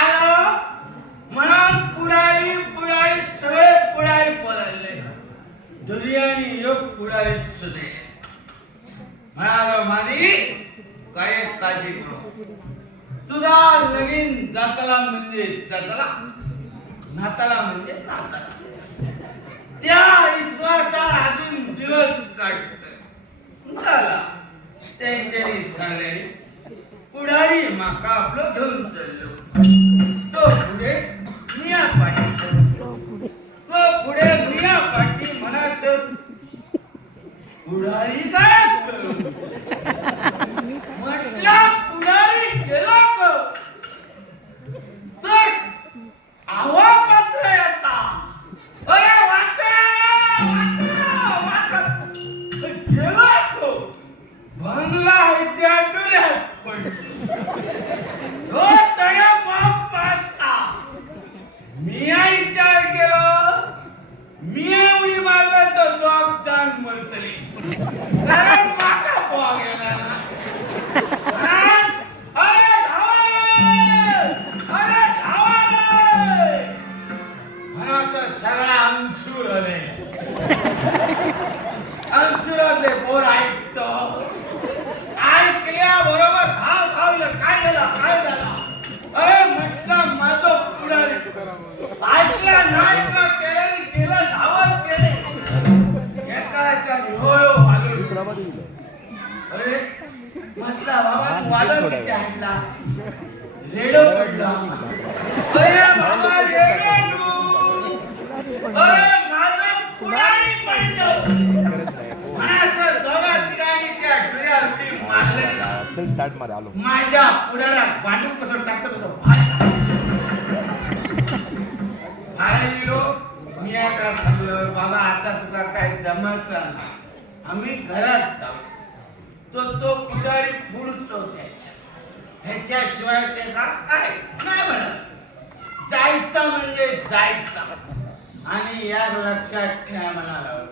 आलो म्हणून पुढारी पुढारी सगळे पुढारी पळाले. दुर्यानी योग पुढारी सुधे म्हणालो माझी काय काळजी करू? तुला लगीन जाताला म्हणजे जाताला नाताला म्हणजे नाताला. त्या विश्वासात अजून दिवस काढत पुढारी माका आपलं घेऊन चाललो. तो पुढे मिया पाटी तो पुढे मिया पाटी म्हणास पुढारी काय करू. म्हटलं मी विचार केलो मी उडी मारला तर डॉग चांग मरतली कारण माका पोहा गेला अरे धावा! अरे धावा! सगळा अंसूर आले म्हटलं बाबा वालं किती आणला रेडो पडला अरे बाबा रेडो अरे माझं पुढारी पडलं म्हणासं दोघा ठिकाणी त्या डोळ्या उडी मारलं चल स्टार्ट मारे आलो. माझ्या पुढाला भांडून कसं टाकतं मी आता सांगलो बाबा आता तुका काय नाही. आम्ही घरात जाऊ. तो तो पुढारी पुढतो त्याच्या. ह्याच्याशिवाय ते काय? नाही म्हणत. जायचा म्हणजे जायचा. आणि या लक्षात ठेवा म्हणाला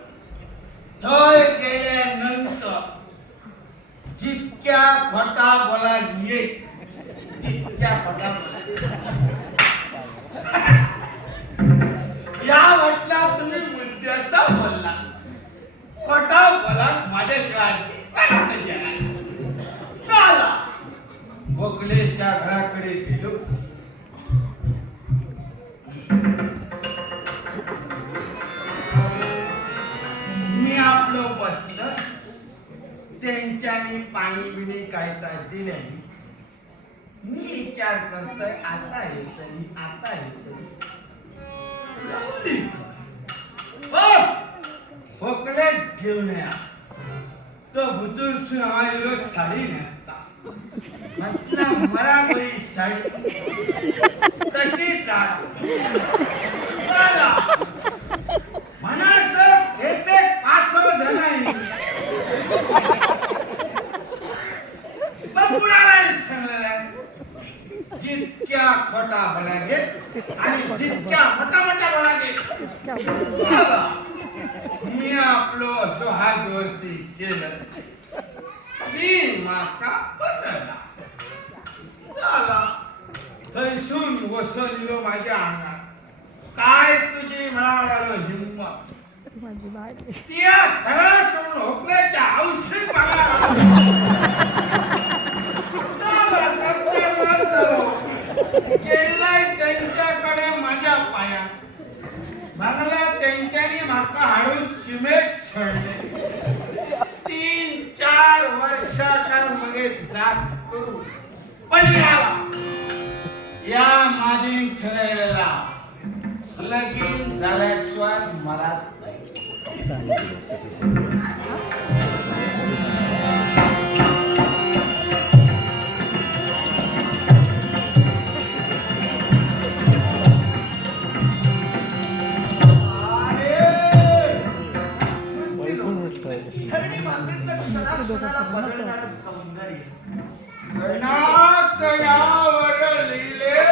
थंय गेल्यानंतर जितक्या खोटा बोला ये तितक्या खोटा बोला. मी आपलं बसलं त्यांच्यानी पाणी बिणी काय तर दिल्याने मी विचार करतोय आता हे तरी आता हे! तरी लावली घेऊन या. तो भुतूर सुनावायलो साडी घातला म्हटलं मला बाई साडी तशी जाड चला. म्हणा सर खेपे जण आहे मग जितक्या खोटा बोलागे आणि जितक्या मोठा मोठा मी आपलो सुहाग वरती केलं. मी माका थैसून वसलिलो माझ्या अंगात. काय तुझी म्हणालो हिंमत सोडून होकल्याच्या औषध केलाय त्यांच्याकडे माझ्या पाया. बघला त्यांच्यानी माका हाडून सिमेंट सोडले तीन चार वर्षाच्या मगे जाग करू. पण याला या माझी ठरलेला. लगीन झाल्याशिवाय मला सौंदर्य. कणा कणावर लिहिले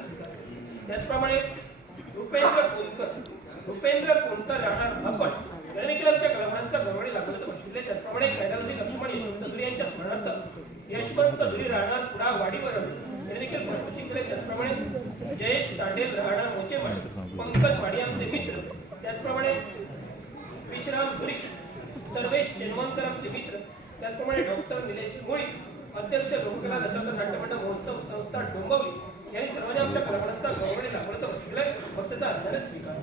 स्वीकार त्याचप्रमाणे रुपेंद्र कोणकर रुपेंद्र कोणकर राहणार आपण देखील आमच्या त्याचप्रमाणे कैलासी लक्ष्मण यशवंत धुरी यांच्या स्मरणार्थ यशवंत धुरी राहणार पुढा वाडीवर यांनी देखील पद्मश्री केले त्याचप्रमाणे जयेश तांडेल राहणार होते पंकज वाडी आमचे मित्र त्याचप्रमाणे विश्राम धुरी सर्वेश चेनवंकर मित्र त्याचप्रमाणे डॉक्टर निलेश मोळी अध्यक्ष लोककला दशावतार नाट्यमंडळ महोत्सव संस्था डोंबवली यांनी सर्वांनी आमच्या कलाकारांचा गौरवणी लागवडीचं बसविले पक्षाचा आनंद स्वीकार.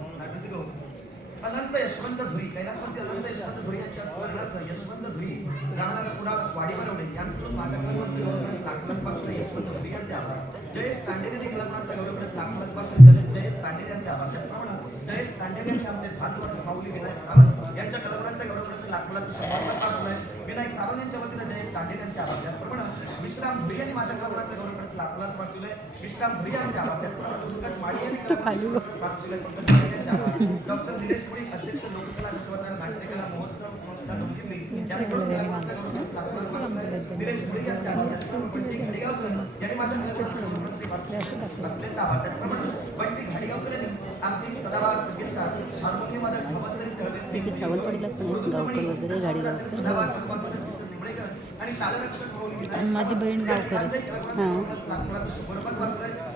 अनंत यशवंत धुरी कैलासवासी अनंत यशवंत धुरी यांच्या स्मरणार्थ यशवंत धुरी रामनगर पुढा वाडी बनवले. यांच्याकडून माझ्या कलाकारांचे गौरवण्यास लाखोलाच पासून यशवंत धुरी यांचे आभार. जयेश तांडेल यांनी कलाकारांचा गौरवण्यास लाखोलाच पासून जयेश तांडेल यांचे आभार. त्याचप्रमाणे जयेश तांडेल यांचे आमचे झातवर माऊली विनायक सावंत. यांच्या कलाकारांचा लाखोलाच शंभरचा पासून आहे. विनायक सावंत यांच्या वतीने जयेश तांडेल यांचे आभार त्याचप्रमाणे विश्राम धुरी यांनी माझ्या कलाकारांचा गौरवण्यास लाखोलाच पासून आहे. विश्राम धुरी यांचे आभार त्याचप्रमाणे पंकज माडी यांनी आहे. पंकज माडी यांचे आभार डॉक्टर निलेश पुरी अध्यक्ष लोककला विश्वतार नाट्यकला महोत्सव संस्था डोंबिवली. यांच्याकडून कलाकारांचा गौरवण्यास लाखोलाच पासून आहे. निलेश पुरी यांचे आभार त्याचप्रमाणे घाडीगावकर यांनी माझ्या कलाकारांचा गौरवण्यास पासून अत्यंत आभार त्याचप्रमाणे घाडीगावकर यांनी आमची सदाबहार संगीतचा हार्मोनियम वादक इथे सावंतवाडीला पण आहेत गावकर वगैरे गाडी गावकर माझी बहीण गावकरच हां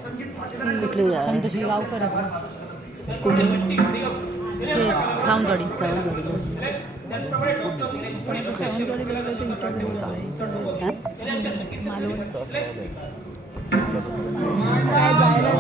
संगीत कुठले संतोषी गावकर कुठे ते सावंतवाडी सावंतवाडीला जायला